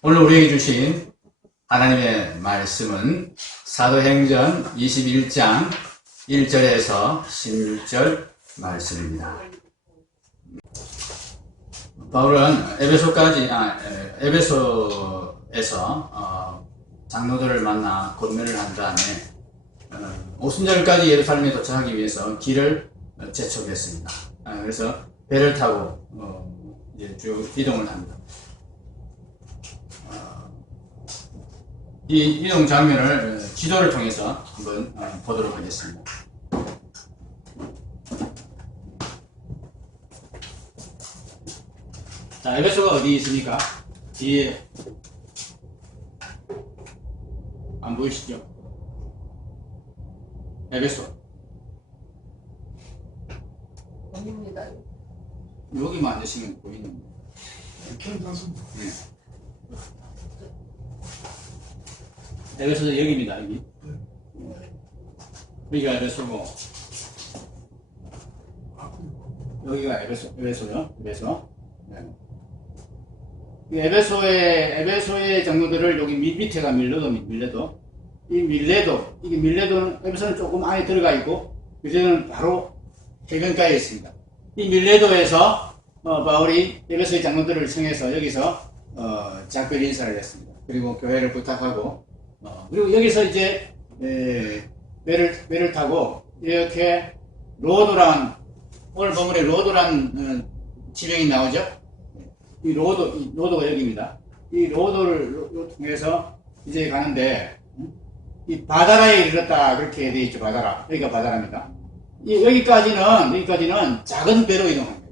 오늘 우리에게 주신 하나님의 말씀은 사도행전 21장 1절에서 16절 말씀입니다. 바울은 에베소에서 장로들을 만나 권면을 한 다음에 오순절까지 예루살렘에 도착하기 위해서 길을 재촉했습니다. 그래서 배를 타고 이제 쭉 이동을 합니다. 이 이동 장면을 지도를 통해서 한번 보도록 하겠습니다. 자, 에베소가 어디 있습니까? 뒤에 안 보이시죠? 에베소 아닙니다. 여기만 앉으시면 보이는데. 네. 에베소는 여기입니다. 여기. 여기가 에베소고 여기가 에베소요. 에베소. 네. 이 에베소의 장로들을 여기 밑에가 밀레도. 이 밀레도는 에베소는 조금 안에 들어가 있고 밀레도는 바로 해변가에 있습니다. 이 밀레도에서 바울이 에베소의 장로들을 청해서 여기서 작별 인사를 했습니다. 그리고 교회를 부탁하고 그리고 여기서 이제 배를 타고 이렇게 로도란, 오늘 본문에 로도란 지명이 나오죠. 이 로도가 여기입니다. 이 로도를 통해서 이제 가는데 이 바다라에 이르렀다 그렇게 되어 있죠. 바다라. 여기가 바다라입니다. 여기까지는 작은 배로 이동합니다.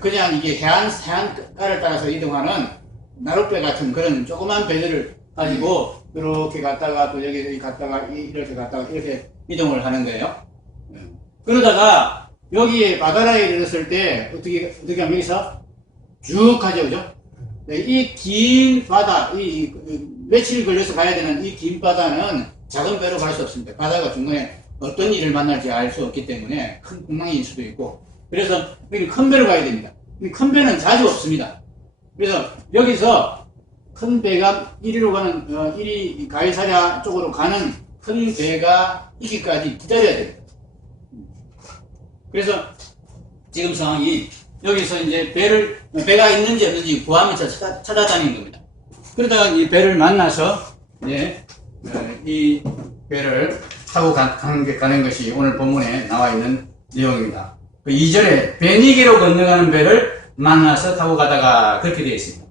그냥 이게 해안가를 따라서 이동하는 나룻배 같은 그런 조그만 배들을 가지고 이렇게 갔다가 또 여기 갔다가 이렇게 갔다가 이렇게 이동을 하는 거예요. 그러다가 여기에 바다라에 이르렀을 때 어떻게 하면 여기서 쭉 가죠, 그죠? 이 긴 바다, 며칠 걸려서 가야 되는 이 긴 바다는 작은 배로 갈 수 없습니다. 바다가 중간에 어떤 일을 만날지 알 수 없기 때문에 큰 풍랑일 수도 있고, 그래서 여기 큰 배로 가야 됩니다. 이 큰 배는 자주 없습니다. 그래서 여기서 큰 배가 이리로 가는, 이리 가이사랴 쪽으로 가는 큰 배가 이기까지 기다려야 됩니다. 그래서 지금 상황이 여기서 이제 배가 있는지 없는지 구하면서 찾아다니는 겁니다. 그러다가 이 배를 만나서 이제 이 배를 타고 가는 것이 오늘 본문에 나와 있는 내용입니다. 그 2절에 베니게로 건너가는 배를 만나서 타고 가다가 그렇게 되어 있습니다.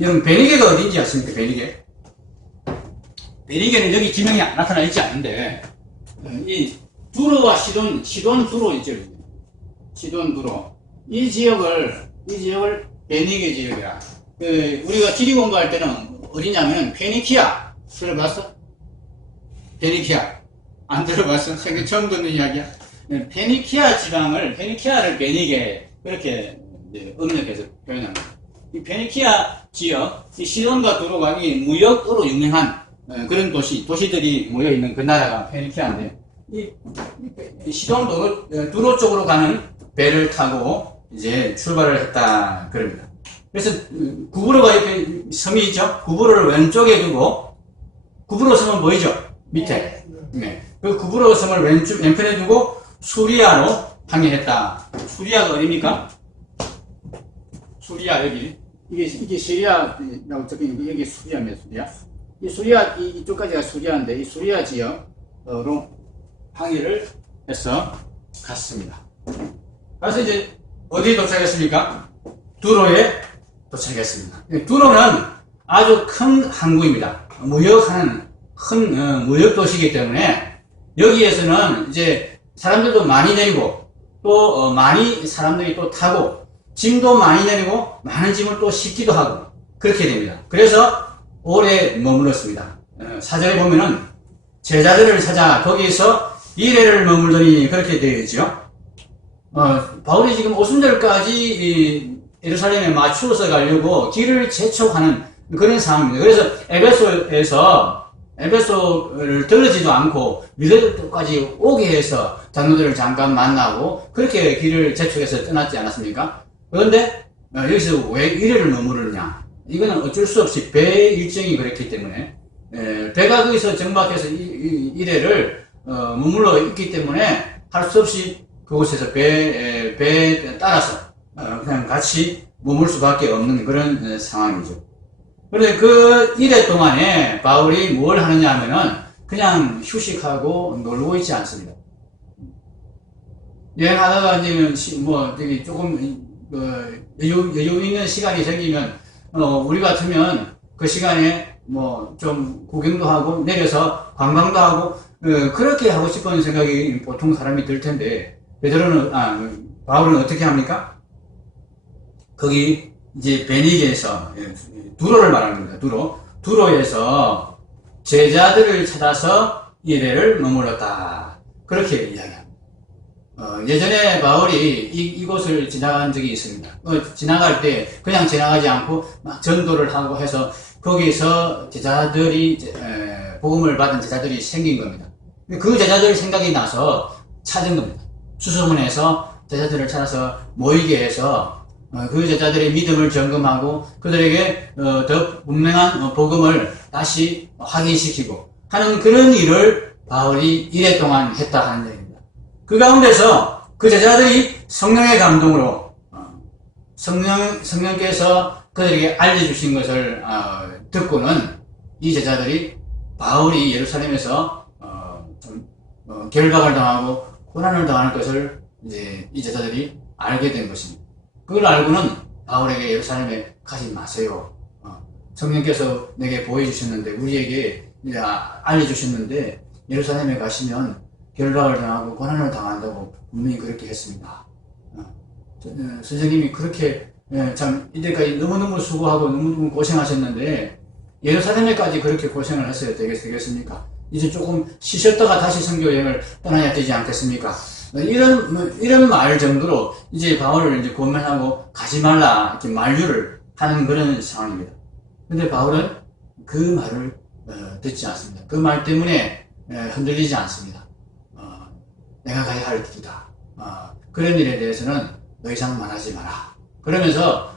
여러분, 베니게가 어딘지 아십니까? 베니게는 여기 지명이 나타나 있지 않은데 이 두로와 시돈 두로 있죠. 시돈 두로. 이 지역을 베니게 지역이라. 우리가 지리 공부할 때는 어디냐면 페니키아. 들어봤어? 페니키아. 안 들어봤어? 생전 처음 듣는 이야기야. 페니키아를 베니게 그렇게 이제 음력해서 표현합니다. 이 페니키아 지역, 이 시돈과 두로가 이 무역으로 유명한 그런 도시들이 모여 있는 그 나라가 페니키아인데, 이 시돈 두로 쪽으로 가는 배를 타고 이제 출발을 했다 그럽니다. 그래서 구브로가 이렇게 섬이 있죠. 구브로를 왼쪽에 두고, 구브로 섬은 보이죠? 밑에. 네. 그 구브로 섬을 왼편에 두고 수리아로 항해했다. 수리아가 어디입니까? 수리아 여기. 이게 시리아라고 적혀있는 여기 수리아입니다. 이 수리아 이쪽까지가 수리아인데 이 수리아 지역으로 항해를 해서 갔습니다. 그래서 이제 어디에 도착했습니까? 두로에 도착했습니다. 두로는 아주 큰 항구입니다. 무역하는 큰 무역 도시이기 때문에 여기에서는 이제 사람들도 많이 내리고 또 많이 사람들이 또 타고 짐도 많이 내리고 많은 짐을 또 싣기도 하고 그렇게 됩니다. 그래서 오래 머물렀습니다. 4절에 보면은 제자들을 찾아 거기서 이래를 머물더니 그렇게 되어 있죠. 바울이 지금 오순절까지 예루살렘에 맞추어서 가려고 길을 재촉하는 그런 상황입니다. 그래서 에베소를 들르지도 않고 밀레도까지 오게 해서 장로들을 잠깐 만나고 그렇게 길을 재촉해서 떠났지 않았습니까? 그런데 여기서 왜 이래를 머무르느냐? 이거는 어쩔 수 없이 배 일정이 그랬기 때문에, 배가 거기서 정박해서 이래를 머물러 있기 때문에 할 수 없이 그곳에서 배에 따라서 그냥 같이 머물 수밖에 없는 그런 상황이죠. 그런데 그 일해 동안에 바울이 뭘 하느냐 하면은 그냥 휴식하고 놀고 있지 않습니다. 여행하다가 이제 뭐 되게 조금 여유 있는 시간이 생기면 우리 같으면 그 시간에 뭐 좀 구경도 하고 내려서 관광도 하고 그렇게 하고 싶은 생각이 보통 사람이 들 텐데 바울은 어떻게 합니까? 거기 이제 베니게에서 두로를 말하는 겁니다. 두로에서 제자들을 찾아서 이래를 머물렀다. 그렇게 이야기합니다. 예전에 바울이 이곳을 지나간 적이 있습니다. 지나갈 때 그냥 지나가지 않고 막 전도를 하고 해서 거기서 복음을 받은 제자들이 생긴 겁니다. 그 제자들 생각이 나서 찾은 겁니다. 수소문해서 제자들을 찾아서 모이게 해서 그 제자들의 믿음을 점검하고 그들에게 더 분명한 복음을 다시 확인시키고 하는 그런 일을 바울이 이래 동안 했다 하는 얘기입니다. 그 가운데서 그 제자들이 성령의 감동으로 성령께서 그들에게 알려주신 것을 듣고는 이 제자들이 바울이 예루살렘에서 결박을 당하고 고난을 당할 것을 이제 이 제자들이 알게 된 것입니다. 그걸 알고는 바울에게 예루살렘에 가지 마세요. 성령께서 내게 보여주셨는데 우리에게 알려주셨는데 예루살렘에 가시면 결박을 당하고 고난을 당한다고 분명히 그렇게 했습니다. 선생님이 그렇게 참 이때까지 너무너무 수고하고 너무너무 고생하셨는데 예루살렘에까지 그렇게 고생을 했어야 되겠습니까? 이제 조금 쉬셨다가 다시 선교 여행을 떠나야 되지 않겠습니까? 이런 말 정도로 이제 바울을 이제 권면하고 가지 말라 이렇게 만류를 하는 그런 상황입니다. 근데 바울은 그 말을 듣지 않습니다. 그 말 때문에 흔들리지 않습니다. 내가 가야 할 길이다. 그런 일에 대해서는 더 이상 말하지 마라. 그러면서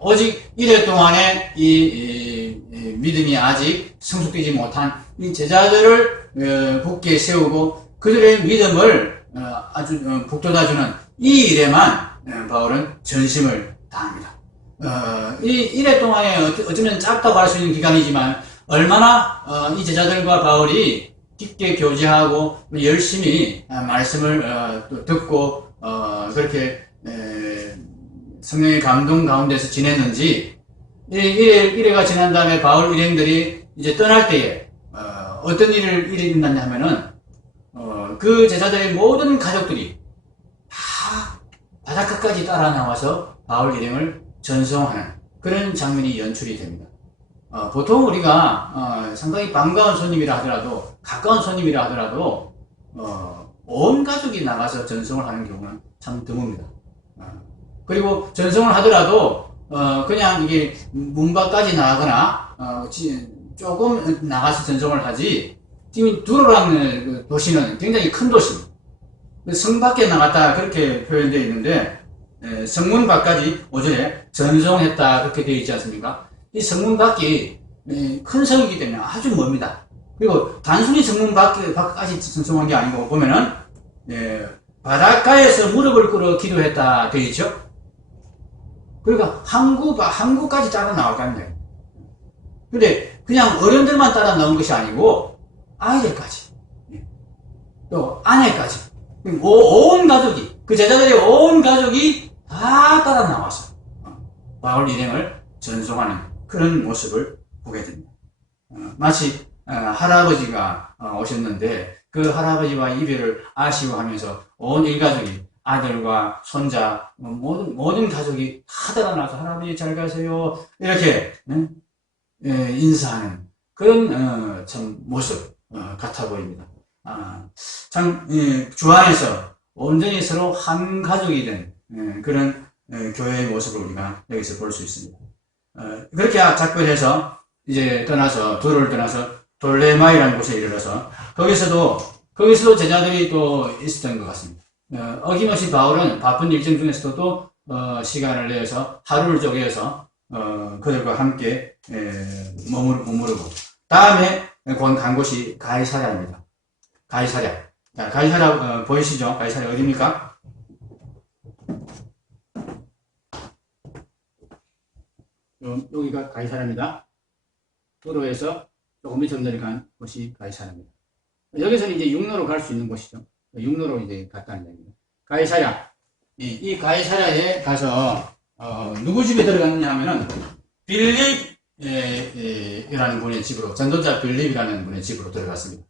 오직 이래 동안에 이 믿음이 아직 성숙되지 못한 이 제자들을 굳게 세우고 그들의 믿음을 아주 북돋아주는 이 일에만 바울은 전심을 다합니다. 이 일해 동안에 어쩌면 짧다고 할 수 있는 기간이지만 얼마나 이 제자들과 바울이 깊게 교제하고 열심히 말씀을 듣고 그렇게 성령의 감동 가운데서 지냈는지 일회가 지난 다음에 바울 일행들이 이제 떠날 때에 어떤 일이 있었냐 하면은 그 제자들의 모든 가족들이 다 바닷가까지 따라 나와서 바울 일행을 전송하는 그런 장면이 연출이 됩니다. 보통 우리가 상당히 반가운 손님이라 하더라도 가까운 손님이라 하더라도 온 가족이 나가서 전송을 하는 경우는 참 드뭅니다. 그리고 전송을 하더라도 그냥 이게 문 밖까지 나가거나 조금 나가서 전송을 하지. 지금 두로라는 그 도시는 굉장히 큰 도시입니다. 성 밖에 나갔다 그렇게 표현되어 있는데 성문 밖까지 오전에 전송했다 그렇게 되어 있지 않습니까? 이 성문 밖이 큰 성이기 때문에 아주 멉니다. 그리고 단순히 성문 밖까지 전송한 게 아니고 보면은 바닷가에서 무릎을 꿇어 기도했다 되어 있죠. 그러니까 항구까지 따라 나왔겠네요. 근데 그냥 어른들만 따라 나온 것이 아니고 아이들까지 또 아내까지 온 가족이 그 제자들의 온 가족이 다 따라 나와서 바울 일행을 전송하는 그런 모습을 보게 됩니다. 마치 할아버지가 오셨는데 그 할아버지와 이별을 아쉬워하면서 온 일가족이 아들과 손자 모든 가족이 다 따라 나와서 할아버지 잘 가세요 이렇게 인사하는 그런 참 모습 같아 보입니다. 참 주 안에서 온전히 서로 한 가족이 된 그런 교회의 모습을 우리가 여기서 볼 수 있습니다. 그렇게 작별해서 이제 도로를 떠나서 돌레마이라는 곳에 이르러서 거기서도 제자들이 또 있었던 것 같습니다. 어김없이 바울은 바쁜 일정 중에서도 또 시간을 내서 하루를 쪼개서 그들과 함께 머무르고 다음에 간 곳이 가이사랴입니다. 가이사랴. 자, 가이사랴 보이시죠? 가이사랴 어디입니까? 여기가 가이사랴입니다. 도로에서 조금 밑으로 내려간 곳이 가이사랴입니다. 여기서는 이제 육로로 갈 수 있는 곳이죠. 육로로 이제 갔다는 얘기입니다. 가이사랴. 이 가이사랴에 가서 누구 집에 들어갔느냐 하면은 빌립이라는 분의 집으로, 전도자 빌립이라는 분의 집으로 들어갔습니다.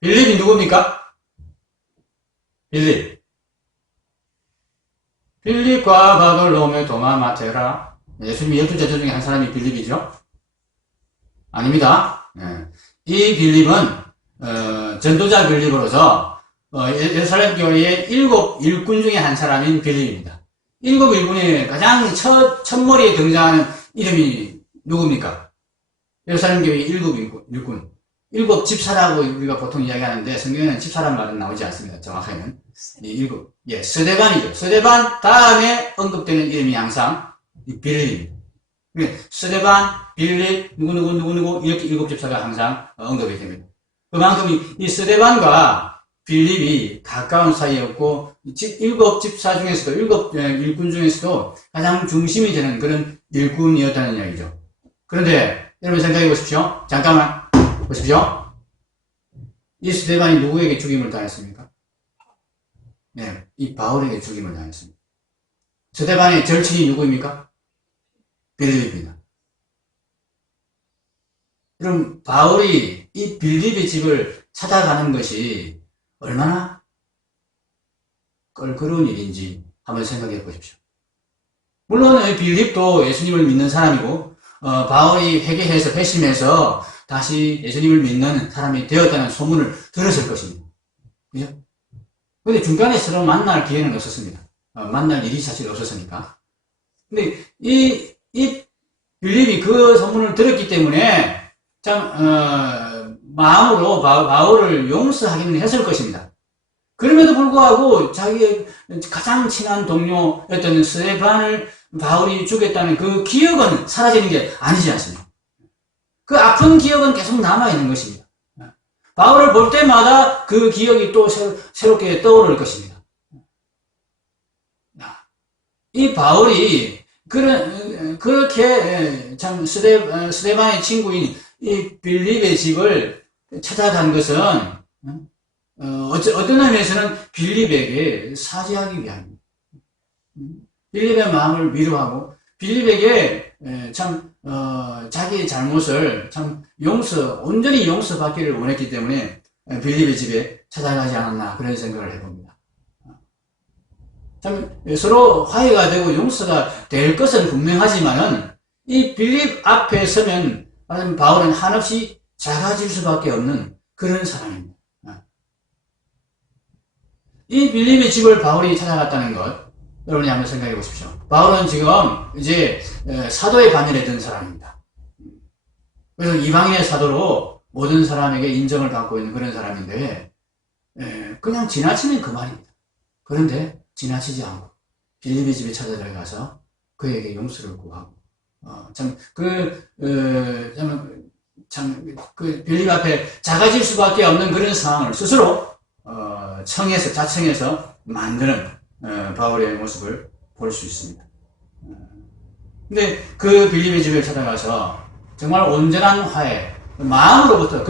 빌립이 누굽니까? 빌립과 바돌로메, 도마, 마테라. 예수님의 12제자 중에 한 사람이 빌립이죠? 아닙니다. 이 빌립은 전도자 빌립으로서 예루살렘 교회의 7 일꾼 중에 한 사람인 빌립입니다. 7 일꾼의 가장 첫머리에 등장하는 이름이 누굽니까? 예루살렘 교회의 7 일꾼. 7 집사라고 우리가 보통 이야기하는데 성경에는 집사라는 말은 나오지 않습니다. 정확하게는. 스데반이죠. 스데반 다음에 언급되는 이름이 항상 빌립입니다. 스데반, 빌립, 누구 이렇게 7 집사가 항상 언급이 됩니다. 그만큼 이 스데반과 빌립이 가까운 사이였고 7 집사 중에서도 7 일꾼 중에서도 가장 중심이 되는 그런 일꾼이었다는 이야기죠. 그런데 여러분 생각해 보십시오. 잠깐만 보십시오. 이 스데반이 누구에게 죽임을 당했습니까? 네, 이 바울에게 죽임을 당했습니다. 스데반의 절친이 누구입니까? 빌립입니다. 그럼 바울이 이 빌립의 집을 찾아가는 것이 얼마나 껄끄러운 일인지 한번 생각해 보십시오. 물론 빌립도 예수님을 믿는 사람이고 바울이 회개해서 회심해서 다시 예수님을 믿는 사람이 되었다는 소문을 들었을 것입니다. 그죠? 근데 중간에 서로 만날 기회는 없었습니다. 만날 일이 사실 없었으니까. 근데 이 빌립이 그 소문을 들었기 때문에 참 마음으로 바울을 용서하기는 했을 것입니다. 그럼에도 불구하고 자기의 가장 친한 동료였던 스데반을 바울이 죽였다는 그 기억은 사라지는 게 아니지 않습니까? 그 아픈 기억은 계속 남아있는 것입니다. 바울을 볼 때마다 그 기억이 또 새롭게 떠오를 것입니다. 이 바울이 그렇게 참 스데반의 친구인 이 빌립의 집을 찾아간 것은 어떤 의미에서는 빌립에게 사죄하기 위함입니다. 빌립의 마음을 위로하고 빌립에게 참 자기의 잘못을 참 온전히 용서받기를 원했기 때문에 빌립의 집에 찾아가지 않았나 그런 생각을 해봅니다. 참 서로 화해가 되고 용서가 될 것은 분명하지만은 이 빌립 앞에 서면 바울은 한없이 작아질 수밖에 없는 그런 사람입니다. 이 빌립의 집을 바울이 찾아갔다는 것, 여러분이 한번 생각해 보십시오. 바울은 지금 이제 사도의 반열에 든 사람입니다. 그래서 이방인의 사도로 모든 사람에게 인정을 받고 있는 그런 사람인데, 그냥 지나치면 그만입니다. 그런데 지나치지 않고 빌립의 집에 찾아들어가서 그에게 용서를 구하고, 빌립 앞에 작아질 수밖에 없는 그런 상황을 스스로 자청해서 만드는 바울의 모습을 볼 수 있습니다. 근데 그 빌립의 집에 찾아가서 정말 온전한 화해, 마음으로부터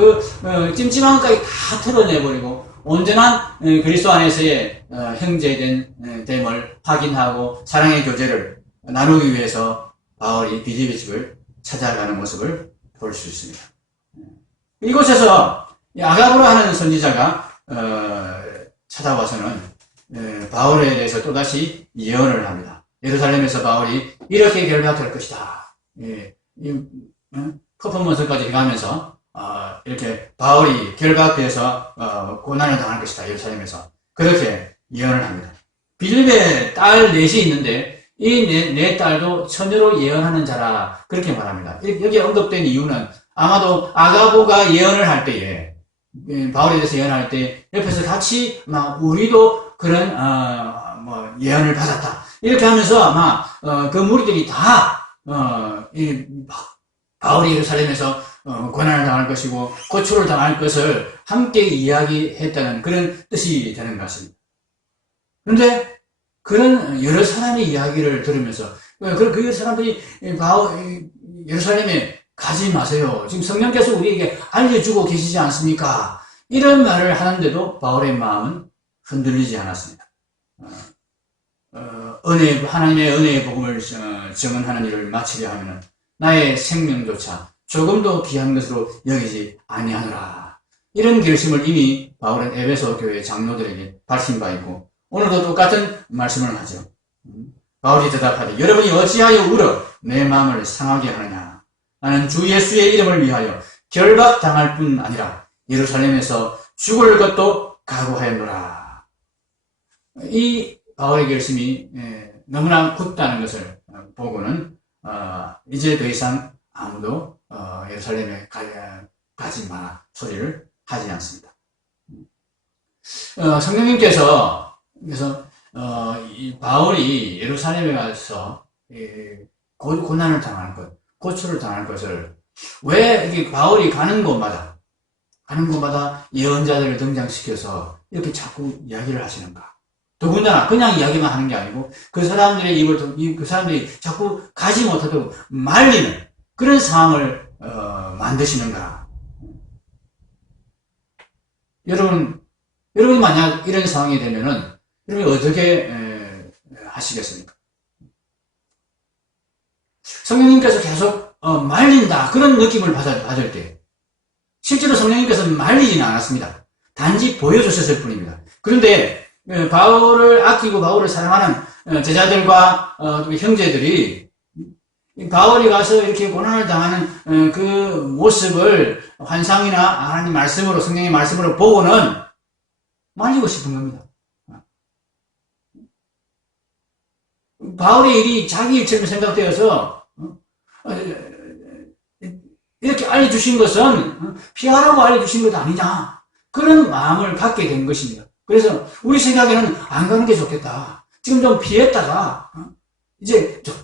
찜찜한 것까지 다 털어내버리고 온전한 그리스도 안에서의 형제된 됨을 확인하고 사랑의 교제를 나누기 위해서 바울이 빌립의 집을 찾아가는 모습을 볼 수 있습니다. 이곳에서 아가보라 하는 선지자가 찾아와서는 바울에 대해서 또다시 예언을 합니다. 예루살렘에서 바울이 이렇게 결박될 것이다. 퍼포먼스까지 해가면서 이렇게 바울이 결박돼서 고난을 당할 것이다. 예루살렘에서 그렇게 예언을 합니다. 빌립의 딸 넷이 있는데 이 네 딸도 처녀로 예언하는 자라 그렇게 말합니다. 여기에 언급된 이유는 아마도 아가보가 예언을 할 때에 바울에 대해서 예언할 때 옆에서 같이 우리도 그런 예언을 받았다 이렇게 하면서 아마 그 무리들이 다 바울이 예루살렘에서 고난을 당할 것이고 고초를 당할 것을 함께 이야기했다는 그런 뜻이 되는 것 같습니다. 그런데 그런 여러 사람의 이야기를 들으면서 그 사람들이 예루살렘에 가지 마세요. 지금 성령께서 우리에게 알려주고 계시지 않습니까? 이런 말을 하는데도 바울의 마음은 흔들리지 않았습니다. 하나님의 은혜의 복음을 증언하는 일을 마치려 하면 나의 생명조차 조금도 귀한 것으로 여기지 아니하노라. 이런 결심을 이미 바울은 에베소 교회 장로들에게 밝힌 바 있고 오늘도 똑같은 말씀을 하죠. 바울이 대답하되 여러분이 어찌하여 울어 내 마음을 상하게 하느냐. 나는 주 예수의 이름을 위하여 결박당할 뿐 아니라 예루살렘에서 죽을 것도 각오하였노라. 이 바울의 결심이 너무나 굳다는 것을 보고는 이제 더 이상 아무도 예루살렘에 가지 마라 소리를 하지 않습니다. 성령님께서 이 바울이 예루살렘에 가서 고난을 당할 것, 고초를 당할 것을 왜 이렇게 바울이 가는 곳마다 예언자들을 등장시켜서 이렇게 자꾸 이야기를 하시는가? 더군다나 그냥 이야기만 하는 게 아니고 그 사람들의 그 사람들이 자꾸 가지 못하도록 말리는 그런 상황을 만드시는가? 여러분 만약 이런 상황이 되면은 여러분이 어떻게 하시겠습니까? 성령님께서 계속 말린다 그런 느낌을 받을 때 실제로 성령님께서 말리지는 않았습니다. 단지 보여주셨을 뿐입니다. 그런데 바울을 아끼고 바울을 사랑하는 제자들과 형제들이 바울이 가서 이렇게 고난을 당하는 그 모습을 환상이나 하나님 말씀으로 성령의 말씀으로 보고는 말리고 싶은 겁니다. 바울의 일이 자기 일처럼 생각되어서 이렇게 알려주신 것은 피하라고 알려주신 것 아니냐 그런 마음을 갖게 된 것입니다. 그래서 우리 생각에는 안 가는 게 좋겠다. 지금 좀 피했다가 이제 좀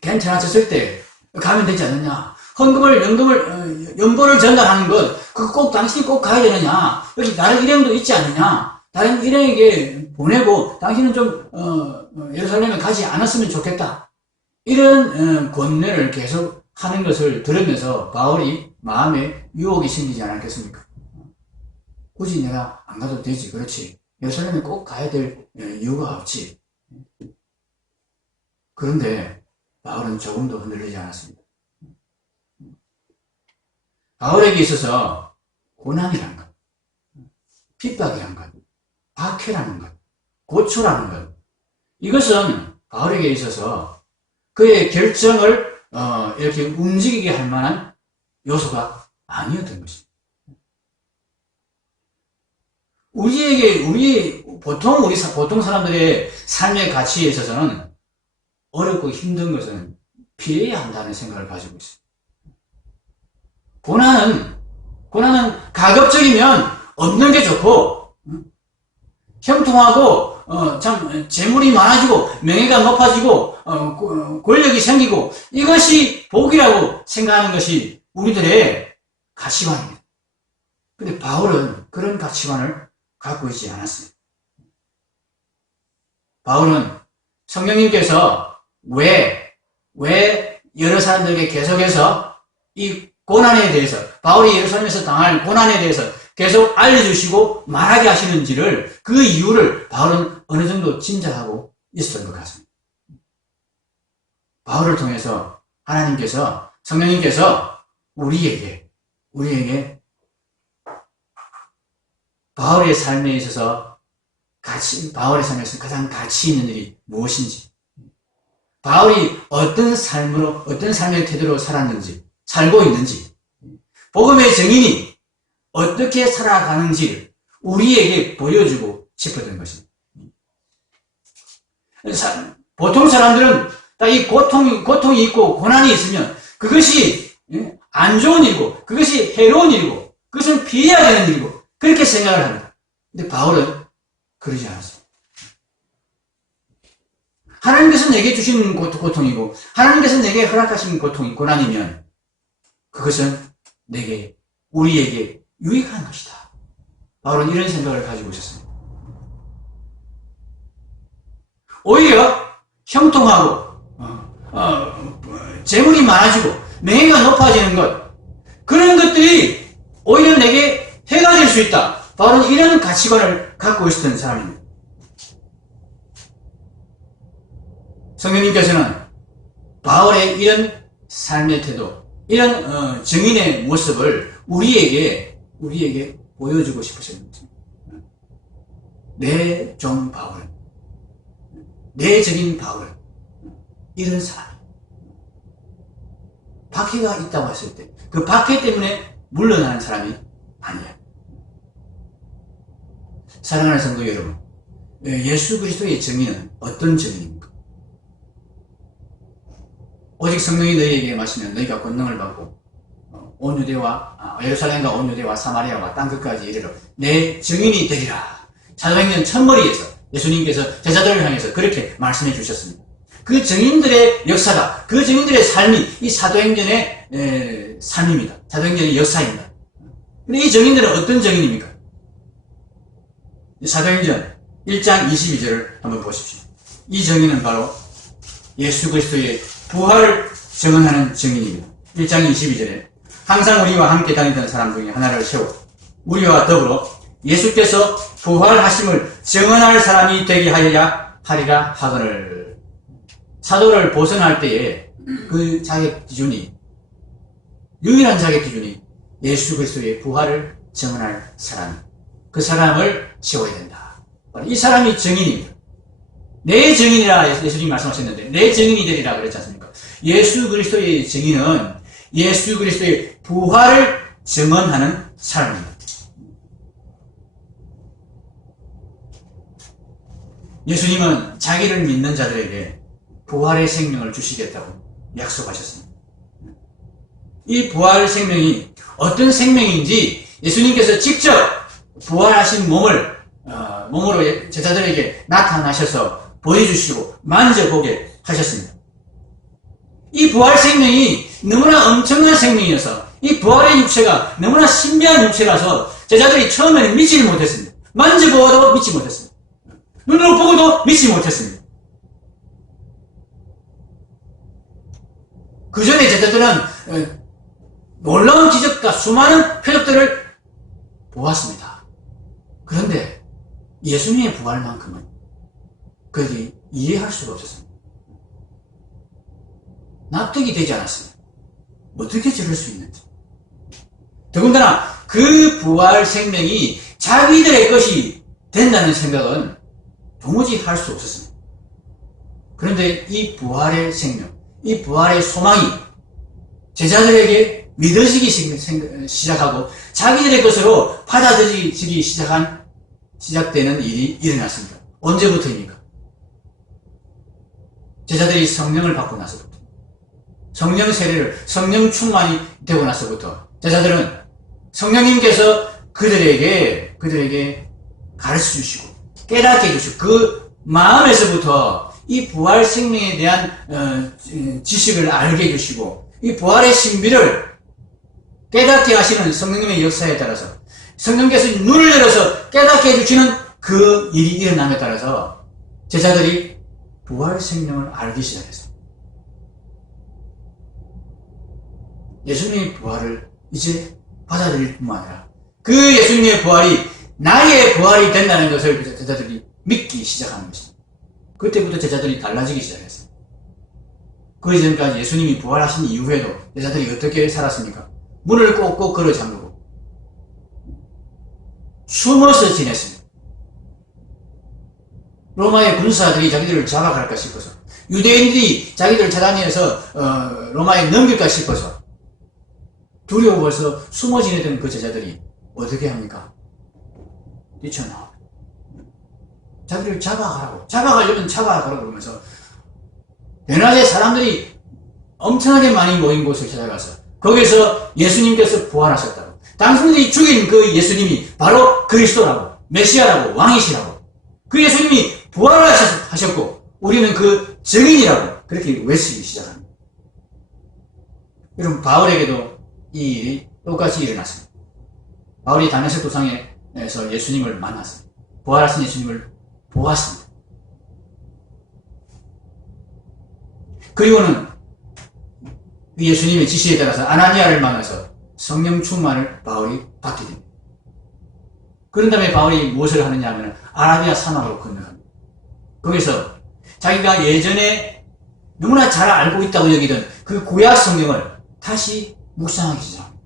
괜찮아졌을 때 가면 되지 않느냐. 연보를 전달하는 것 그거 꼭 당신이 꼭 가야 되느냐. 여기 다른 일행도 있지 않느냐. 다른 일행에게 보내고 당신은 좀 예루살렘에 가지 않았으면 좋겠다. 이런 권면을 계속 하는 것을 들으면서 바울이 마음에 유혹이 생기지 않았겠습니까? 굳이 내가 안 가도 되지. 그렇지. 예루살렘에 꼭 가야 될 이유가 없지. 그런데 바울은 조금도 흔들리지 않았습니다. 바울에게 있어서 고난이란 것, 핍박이란 것, 박해라는 것, 고초라는 것, 이것은 바울에게 있어서 그의 결정을 이렇게 움직이게 할 만한 요소가 아니었던 것입니다. 보통 사람들의 삶의 가치에 있어서는 어렵고 힘든 것은 피해야 한다는 생각을 가지고 있습니다. 고난은 가급적이면 없는 게 좋고, 형통하고, 참, 재물이 많아지고, 명예가 높아지고, 권력이 생기고, 이것이 복이라고 생각하는 것이 우리들의 가치관입니다. 근데 바울은 그런 가치관을 갖고 있지 않았습니다. 바울은 성령님께서 왜 여러 사람들에게 계속해서 이 고난에 대해서, 바울이 예루살렘에서 당할 고난에 대해서 계속 알려주시고 말하게 하시는지를, 그 이유를 바울은 어느 정도 짐작하고 있었던 것 같습니다. 바울을 통해서 하나님께서, 성령님께서 우리에게 바울의 삶에 있어서 바울의 삶에서 가장 가치 있는 일이 무엇인지, 바울이 어떤 삶의 태도로 살고 있는지, 복음의 증인이 어떻게 살아가는지를 우리에게 보여주고 싶었던 것입니다. 보통 사람들은 딱 이 고통이 있고 고난이 있으면 그것이 안 좋은 일이고, 그것이 해로운 일이고, 그것은 피해야 되는 일이고, 그렇게 생각을 합니다. 근데 바울은 그러지 않았습니다. 하나님께서 내게 주신 고통이고 하나님께서 내게 허락하신 고통이 고난이면 그것은 내게 우리에게 유익한 것이다. 바울은 이런 생각을 가지고 있었습니다. 오히려 형통하고 재물이 많아지고 명예가 높아지는 것, 그런 것들이 오히려 내게 해가 될 수 있다. 바울은 이런 가치관을 갖고 있었던 사람입니다. 성령님께서는 바울의 이런 삶의 태도, 이런 증인의 모습을 우리에게 보여주고 싶으셨습니다. 내 종 바울, 내 증인 바울, 이런 사람. 박해가 있다고 했을 때 그 박해 때문에 물러나는 사람이 아니에요. 사랑하는 성도 여러분, 예수 그리스도의 증인은 어떤 증인입니까? 오직 성령이 너희에게 마시면 너희가 권능을 받고 온 유대와 예루살렘과 온 유대와 사마리아와 땅끝까지 이르러 내 증인이 되리라. 사도행전 첫머리에서 예수님께서 제자들을 향해서 그렇게 말씀해 주셨습니다. 그 증인들의 역사가, 그 증인들의 삶이 이 사도행전의 삶입니다. 사도행전의 역사입니다. 근데 이 증인들은 어떤 증인입니까? 사도행전 1장 22절을 한번 보십시오. 이 증인은 바로 예수 그리스도의 부활을 증언하는 증인입니다. 1장 22절에 항상 우리와 함께 다니던 사람 중에 하나를 세워 우리와 더불어 예수께서 부활하심을 증언할 사람이 되게 하리라 하거늘. 사도를 보선할 때에 그 자격 기준이, 유일한 자격 기준이 예수 그리스도의 부활을 증언할 사람, 그 사람을 세워야 된다. 이 사람이 증인입니다. 내 증인이라 예수님이 말씀하셨는데 내 증인이 되리라 그랬지 않습니까? 예수 그리스도의 증인은 예수 그리스도의 부활을 증언하는 사람입니다. 예수님은 자기를 믿는 자들에게 부활의 생명을 주시겠다고 약속하셨습니다. 이 부활 생명이 어떤 생명인지 예수님께서 직접 부활하신 몸으로 제자들에게 나타나셔서 보여주시고 만져보게 하셨습니다. 이 부활 생명이 너무나 엄청난 생명이어서 이 부활의 육체가 너무나 신비한 육체라서 제자들이 처음에는 믿지 못했습니다. 만져보아도 믿지 못했습니다. 눈으로 보고도 믿지 못했습니다. 그 전에 제자들은 놀라운 기적과 수많은 표적들을 보았습니다. 그런데 예수님의 부활만큼은 그들이 이해할 수가 없었습니다. 납득이 되지 않았습니다. 어떻게 저럴 수 있는지. 더군다나 그 부활 생명이 자기들의 것이 된다는 생각은 도무지 할 수 없었습니다. 그런데 이 부활의 생명, 이 부활의 소망이 제자들에게 믿어지기 시작하고 자기들의 것으로 받아들이기 시작되는 일이 일어났습니다. 언제부터입니까? 제자들이 성령을 받고 나서부터, 성령 세례를, 성령 충만이 되고 나서부터 제자들은 성령님께서 그들에게 가르쳐 주시고 깨닫게 해주시고 그 마음에서부터 이 부활 생명에 대한 지식을 알게 해주시고 이 부활의 신비를 깨닫게 하시는 성령님의 역사에 따라서 성령께서 눈을 열어서 깨닫게 해주시는 그 일이 일어남에 따라서 제자들이 부활 생명을 알기 시작했습니다. 예수님의 부활을 이제 받아들일 뿐만 아니라 그 예수님의 부활이 나의 부활이 된다는 것을 제자들이 믿기 시작하는 것입니다. 그때부터 제자들이 달라지기 시작했어요. 그 이전까지 예수님이 부활하신 이후에도 제자들이 어떻게 살았습니까? 문을 꼭꼭 걸어 잠그고 숨어서 지냈습니다. 로마의 군사들이 자기들을 잡아갈까 싶어서, 유대인들이 자기들을 찾아내서 로마에 넘길까 싶어서 두려워서 숨어 지내던 그 제자들이 어떻게 합니까? 뛰쳐나와 자기를 잡아가려면 잡아가라고 그러면서 대낮에 사람들이 엄청나게 많이 모인 곳을 찾아가서 거기서 예수님께서 부활하셨다고, 당신들이 죽인 그 예수님이 바로 그리스도라고, 메시아라고, 왕이시라고, 그 예수님이 부활하셨고 우리는 그 증인이라고 그렇게 외치기 시작합니다. 여러분, 바울에게도 이 일이 똑같이 일어났습니다. 바울이 다메섹 도상에서 예수님을 만났습니다. 부활하신 예수님을 보았습니다. 그리고는 예수님의 지시에 따라서 아나니아를 만나서 성령 충만을 바울이 받게 됩니다. 그런 다음에 바울이 무엇을 하느냐 하면 아라비아 사막으로 건너갑니다. 거기서 자기가 예전에 너무나 잘 알고 있다고 여기던 그 구약 성경을 다시 묵상하기 시작합니다.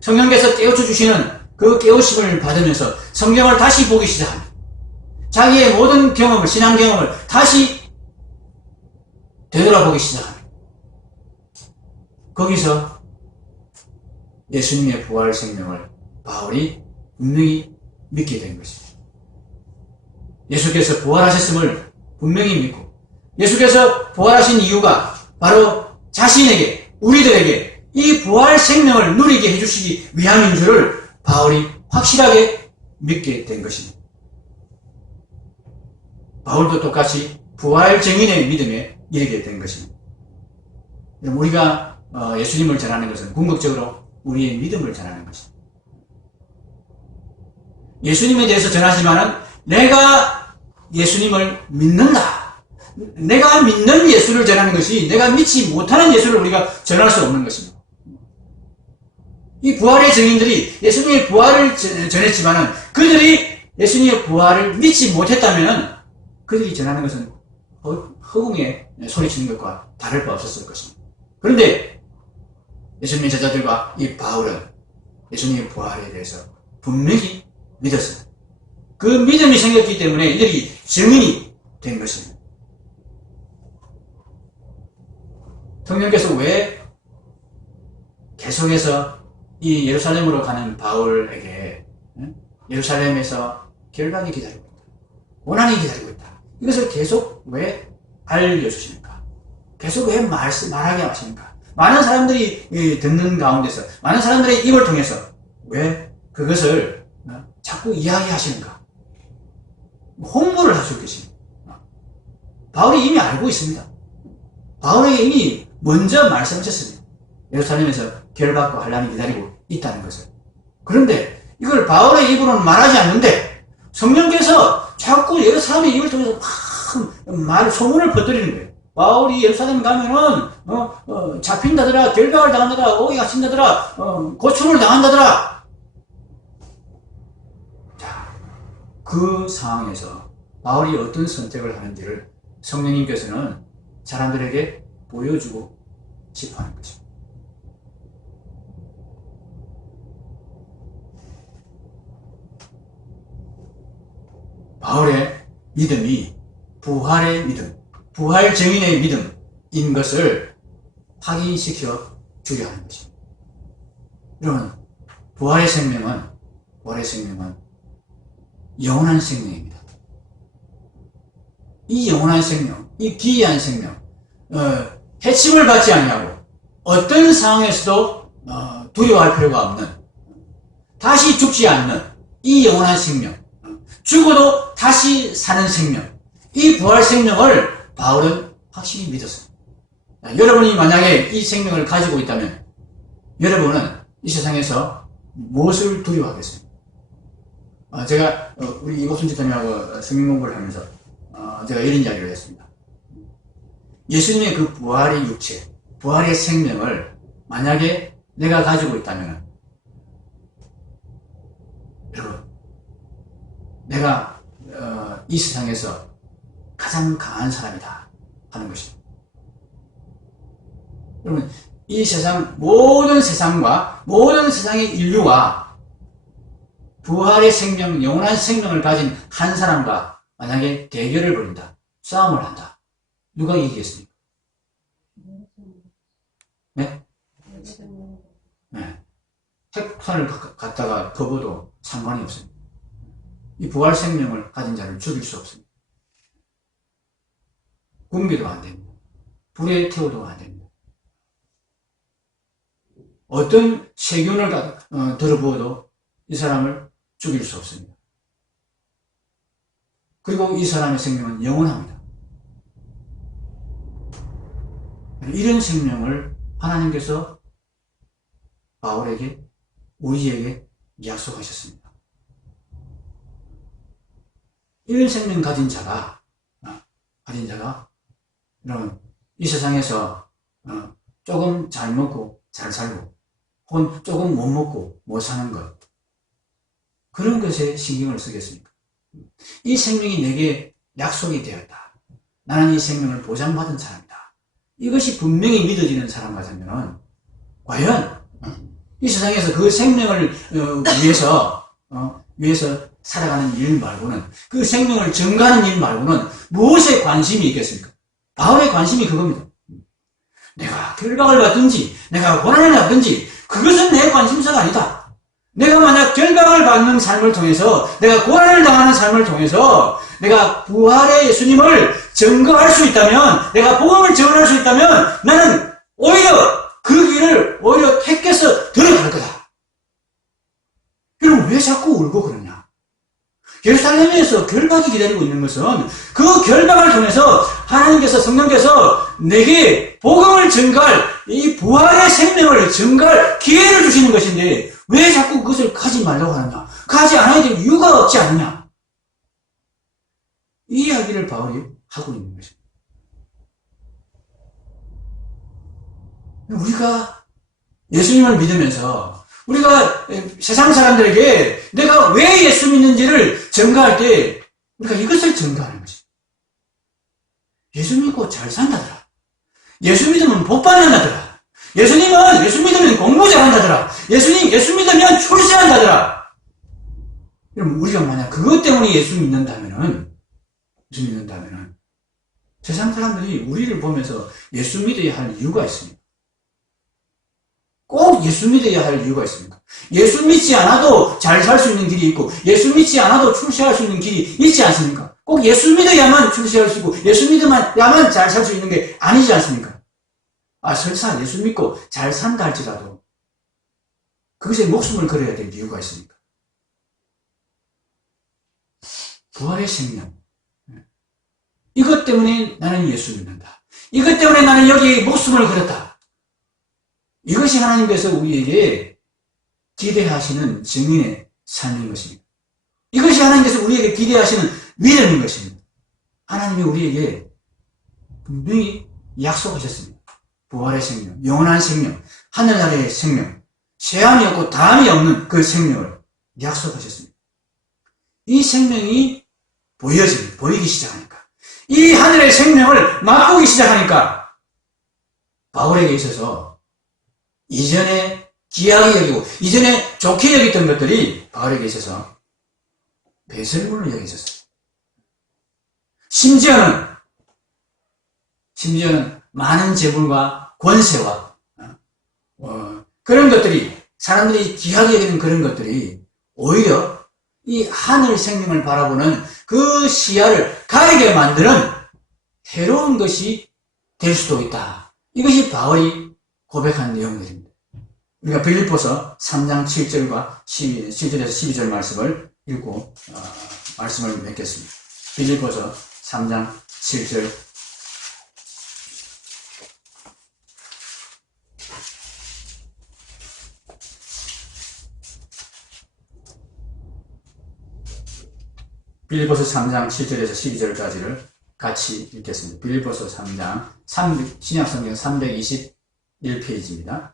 성령께서 깨우쳐 주시는 그 깨우침을 받으면서 성경을 다시 보기 시작합니다. 자기의 모든 경험을, 신앙 경험을 다시 되돌아보기 시작합니다. 거기서 예수님의 부활 생명을 바울이 분명히 믿게 된 것입니다. 예수께서 부활하셨음을 분명히 믿고, 예수께서 부활하신 이유가 바로 자신에게, 우리들에게 이 부활 생명을 누리게 해주시기 위함인 줄을 바울이 확실하게 믿게 된 것입니다. 바울도 똑같이 부활 증인의 믿음에 이르게 된 것입니다. 우리가 예수님을 전하는 것은 궁극적으로 우리의 믿음을 전하는 것입니다. 예수님에 대해서 전하지만은 내가 예수님을 믿는다. 내가 믿는 예수를 전하는 것이 내가 믿지 못하는 예수를 우리가 전할 수 없는 것입니다. 이 부활의 증인들이 예수님의 부활을 전했지만은 그들이 예수님의 부활을 믿지 못했다면은 그들이 전하는 것은 허공에 소리치는 것과 다를 바 없었을 것입니다. 그런데 예수님의 제자들과 이 바울은 예수님의 부활에 대해서 분명히 믿었습니다. 그 믿음이 생겼기 때문에 이들이 증인이 된 것입니다. 성령께서 왜 계속해서 이 예루살렘으로 가는 바울에게 예루살렘에서 결박이 기다리고 있다, 고난이 기다리고 있다, 이것을 계속 왜 알려주십니까? 계속 왜 말하게 하십니까? 많은 사람들이 듣는 가운데서, 많은 사람들의 입을 통해서 왜 그것을 자꾸 이야기하시는가? 홍보를 할 수 있겠습니다. 바울이 이미 알고 있습니다. 바울에게 이미 먼저 말씀하셨습니다. 예루살렘에서 결박과 환란이 기다리고 있다는 것을. 그런데 이걸 바울의 입으로는 말하지 않는데 성령께서 자꾸 여러 사람의 입을 통해서 막 소문을 퍼뜨리는 거예요. 바울이 예루살렘 가면은 잡힌다더라, 결박을 당한다더라, 오게 갇힌다더라, 고충을 당한다더라. 자, 그 상황에서 바울이 어떤 선택을 하는지를 성령님께서는 사람들에게 보여주고 싶어 하는 것입니다. 바울의 믿음이 부활의 믿음, 부활 증인의 믿음인 것을 확인시켜 주려 하는 것입니다. 여러분, 부활의 생명은 영원한 생명입니다. 이 영원한 생명, 이 기이한 생명, 해침을 받지 아니하고 어떤 상황에서도 두려워할 필요가 없는, 다시 죽지 않는 이 영원한 생명, 죽어도 다시 사는 생명, 이 부활 생명을 바울은 확실히 믿었습니다. 여러분이 만약에 이 생명을 가지고 있다면 여러분은 이 세상에서 무엇을 두려워하겠습니까? 제가 우리 이곳순 집사님하고 성경 공부를 하면서 제가 이런 이야기를 했습니다. 예수님의 그 부활의 육체, 부활의 생명을 만약에 내가 가지고 있다면, 여러분, 내가 이 세상에서 가장 강한 사람이다 하는 것입니다. 여러분, 이 세상, 모든 세상과 모든 세상의 인류와 부활의 생명, 영원한 생명을 가진 한 사람과 만약에 대결을 벌인다, 싸움을 한다, 누가 이기겠습니까? 네? 네. 핵탄을 갖다가 거부도 상관이 없습니다. 이 부활 생명을 가진 자를 죽일 수 없습니다. 굶기도 안 됩니다. 불에 태워도 안 됩니다. 어떤 세균을 들어부어도 이 사람을 죽일 수 없습니다. 그리고 이 사람의 생명은 영원합니다. 이런 생명을 하나님께서 바울에게, 우리에게 약속하셨습니다. 이런 생명 가진 자가 여러분, 이 세상에서 조금 잘 먹고 잘 살고, 혹은 조금 못 먹고 못 사는 것, 그런 것에 신경을 쓰겠습니까? 이 생명이 내게 약속이 되었다. 나는 이 생명을 보장받은 사람이다. 이것이 분명히 믿어지는 사람 같으면 과연 이 세상에서 그 생명을 위해서 살아가는 일 말고는, 그 생명을 증가하는 일 말고는 무엇에 관심이 있겠습니까? 바울의 관심이 그겁니다. 내가 결박을 받든지 내가 고난을 받든지 그것은 내 관심사가 아니다. 내가 만약 결박을 받는 삶을 통해서, 내가 고난을 당하는 삶을 통해서 내가 부활의 예수님을 증거할 수 있다면, 내가 복음을 전할 수 있다면 나는 오히려 그 길을 오히려 택해서 들어갈 거다. 여러분, 왜 자꾸 울고 그러냐? 예루살렘에서 결박이 기다리고 있는 것은 그 결박을 통해서 하나님께서, 성령께서 내게 복음을 증거할, 이 부활의 생명을 증거할 기회를 주시는 것인데 왜 자꾸 그것을 가지 말라고 하느냐? 가지 않아야 될 이유가 없지 않느냐? 이 이야기를 바울이 하고 있는 것입니다. 우리가 예수님을 믿으면서 우리가 세상 사람들에게 내가 왜 예수 믿는지를 증거할 때 우리가 이것을 증거하는 것입니다. 예수 믿고 잘 산다더라. 예수 믿으면 복 받는다더라. 예수 믿으면 공부 잘한다더라. 예수 믿으면 출세한다더라. 여러분, 우리가 만약 그것 때문에 예수 믿는다면은 세상 사람들이 우리를 보면서 예수 믿어야 할 이유가 있습니다. 꼭 예수 믿어야 할 이유가 있습니까? 예수 믿지 않아도 잘 살 수 있는 길이 있고, 예수 믿지 않아도 출세할 수 있는 길이 있지 않습니까? 꼭 예수 믿어야만 출세할 수 있고, 예수 믿어야만 잘 살 수 있는 게 아니지 않습니까? 설사 예수 믿고 잘 산다 할지라도 그것에 목숨을 걸어야 될 이유가 있습니까? 부활의 생명. 이것 때문에 나는 예수 믿는다. 이것 때문에 나는 여기에 목숨을 걸었다. 이것이 하나님께서 우리에게 기대하시는 증인의 삶인 것입니다. 이것이 하나님께서 우리에게 기대하시는 믿음인 것입니다. 하나님이 우리에게 분명히 약속하셨습니다. 부활의 생명, 영원한 생명, 하늘 아래의 생명, 쇠함이 없고 다함이 없는 그 생명을 약속하셨습니다. 이 생명이 보이기 시작하니까, 이 하늘의 생명을 맛보기 시작하니까 바울에게 있어서 이전에 귀하게 여기고 이전에 좋게 여겼던 것들이 바울에게 있어서 배설물로 여겨졌어요. 심지어는 많은 재물과 권세와 그런 것들이, 사람들이 귀하게 여기는 그런 것들이 오히려 이 하늘 생명을 바라보는 그 시야를 가리게 만드는 해로운 것이 될 수도 있다. 이것이 바울이 고백한 내용들입니다. 우리가 빌립보서 3장 7절과 7절에서 12절 말씀을 읽고 말씀을 맺겠습니다. 빌립보서 3장 7절. 빌립보서 3장 7절에서 12절까지를 같이 읽겠습니다. 빌립보서 3장 신약성경 321페이지입니다.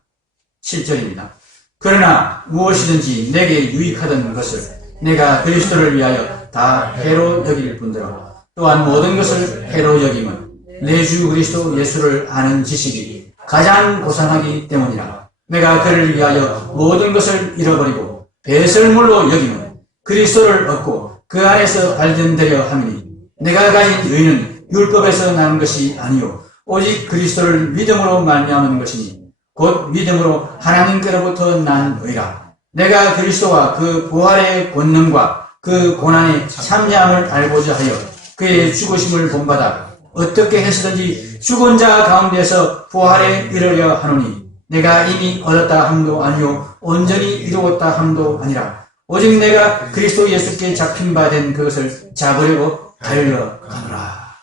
7절입니다. 그러나 무엇이든지 내게 유익하던 것을 내가 그리스도를 위하여 다 해로 여길 뿐더러 또한 모든 것을 해로 여김은 내 주 그리스도 예수를 아는 지식이 가장 고상하기 때문이라. 내가 그를 위하여 모든 것을 잃어버리고 배설물로 여김은 그리스도를 얻고 그 안에서 발견되려 함이니 내가 가진 의는 율법에서 나는 것이 아니요 오직 그리스도를 믿음으로 말미암은 것이니 곧 믿음으로 하나님께로부터 난 의라. 내가 그리스도와 그 부활의 권능과 그 고난의 참여함을 알고자 하여 그의 죽으심을 본받아 어떻게 해서든지 죽은 자 가운데서 부활에 이르려 하노니 내가 이미 얻었다 함도 아니요 온전히 이루었다 함도 아니라 오직 내가 그리스도 예수께 잡힌 바 된 그것을 잡으려고 달려가노라.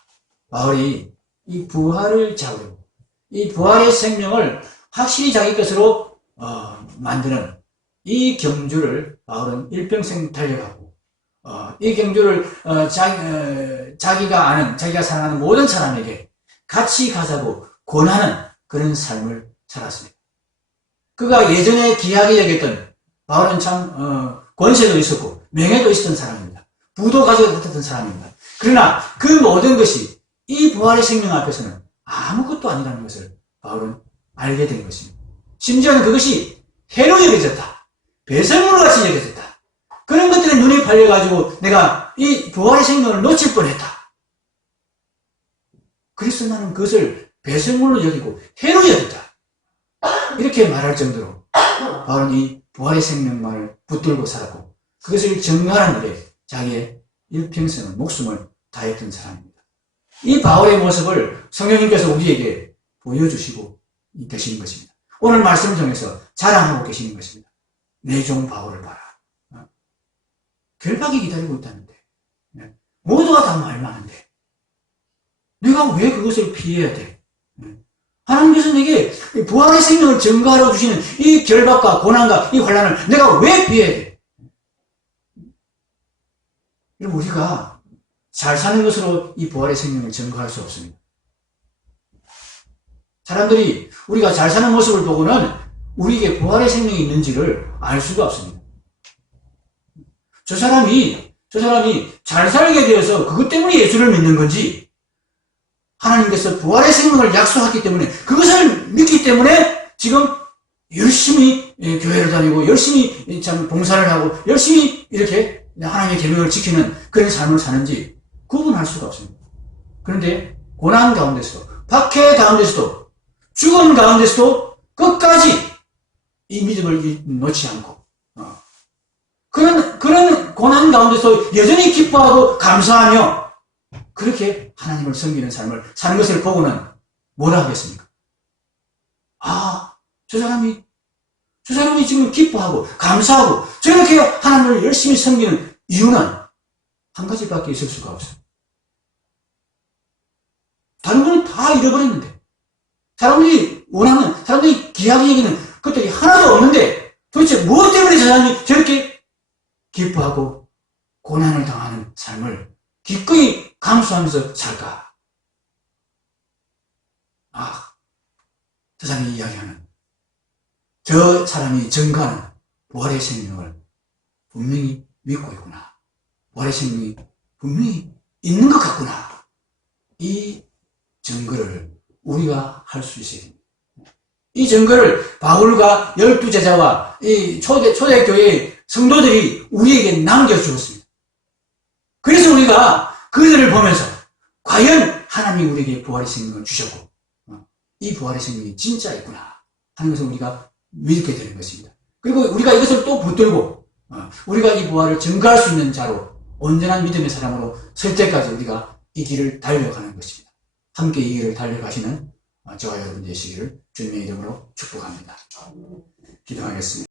바울이 이 부활을 잡으려고, 이 부활의 생명을 확실히 자기 것으로 만드는 이 경주를 바울은 일평생 달려가고 이 경주를 자기가 아는, 자기가 사랑하는 모든 사람에게 같이 가자고 권하는 그런 삶을 살았습니다. 그가 예전에 귀하게 여겼던, 바울은 참 권세도 있었고 명예도 있었던 사람입니다. 부도 가지고 못했던 사람입니다. 그러나 그 모든 것이 이 부활의 생명 앞에서는 아무것도 아니라는 것을 바울은 알게 된 것입니다. 심지어는 그것이 해로 여겨졌다. 배설물같이 여겨졌다. 그런 것들에 눈이 팔려가지고 내가 이 부활의 생명을 놓칠 뻔했다. 그래서 나는 그것을 배설물로 여기고 해로 여겼다. 이렇게 말할 정도로 바울은 이 부활의 생명만을 붙들고 살았고 그것을 증거하는 일에 자기의 일평생을 목숨을 다했던 사람입니다. 이 바울의 모습을 성령님께서 우리에게 보여주시고 계시는 것입니다. 오늘 말씀을 통해서 자랑하고 계시는 것입니다. 내 종 바울을 봐라. 결박이 기다리고 있다는데 모두가 다 말 많은데 내가 왜 그것을 피해야 돼? 하나님께서 내게 부활의 생명을 증거하러 주시는 이 결박과 고난과 이 환난을 내가 왜 피해야 돼? 우리가 잘 사는 것으로 이 부활의 생명을 증거할 수 없습니다. 사람들이 우리가 잘 사는 모습을 보고는 우리에게 부활의 생명이 있는지를 알 수가 없습니다. 저 사람이 잘 살게 되어서 그것 때문에 예수를 믿는 건지 하나님께서 부활의 생명을 약속했기 때문에 그것을 믿기 때문에 지금 열심히 교회를 다니고 열심히 참 봉사를 하고 열심히 이렇게 하나님의 계명을 지키는 그런 삶을 사는지 구분할 수가 없습니다. 그런데 고난 가운데서도 박해 가운데서도 죽음 가운데서도 끝까지 이 믿음을 놓지 않고 그런 고난 가운데서 여전히 기뻐하고 감사하며 그렇게 하나님을 섬기는 삶을 사는 것을 보고는 뭐라 하겠습니까? 저 사람이 지금 기뻐하고 감사하고 저렇게 하나님을 열심히 섬기는 이유는 한 가지밖에 있을 수가 없어요. 다른 거는 다 잃어버렸는데 사람들이 원하는, 사람들이 귀하게 여기는 것들이 하나도 없는데 도대체 무엇 때문에 저 사람이 저렇게 기뻐하고 고난을 당하는 삶을 기꺼이 감수하면서 살까? 저 사람이 이야기하는 저 사람이 증거하는 부활의 생명을 분명히 믿고 있구나. 부활의 생명이 분명히 있는 것 같구나. 이 증거를 우리가 할 수 있어야 됩니다. 이 증거를 바울과 12제자와 이 초대교회의 성도들이 우리에게 남겨주었습니다. 그래서 우리가 그들을 보면서 과연 하나님이 우리에게 부활의 생명을 주셨고 이 부활의 생명이 진짜 있구나 하는 것을 우리가 믿게 되는 것입니다. 그리고 우리가 이것을 또 붙들고 우리가 이 부활을 증거할 수 있는 자로 온전한 믿음의 사람으로 설 때까지 우리가 이 길을 달려가는 것입니다. 함께 이 길을 달려가시는 저와 여러분 되시기를 주님의 이름으로 축복합니다. 기도하겠습니다.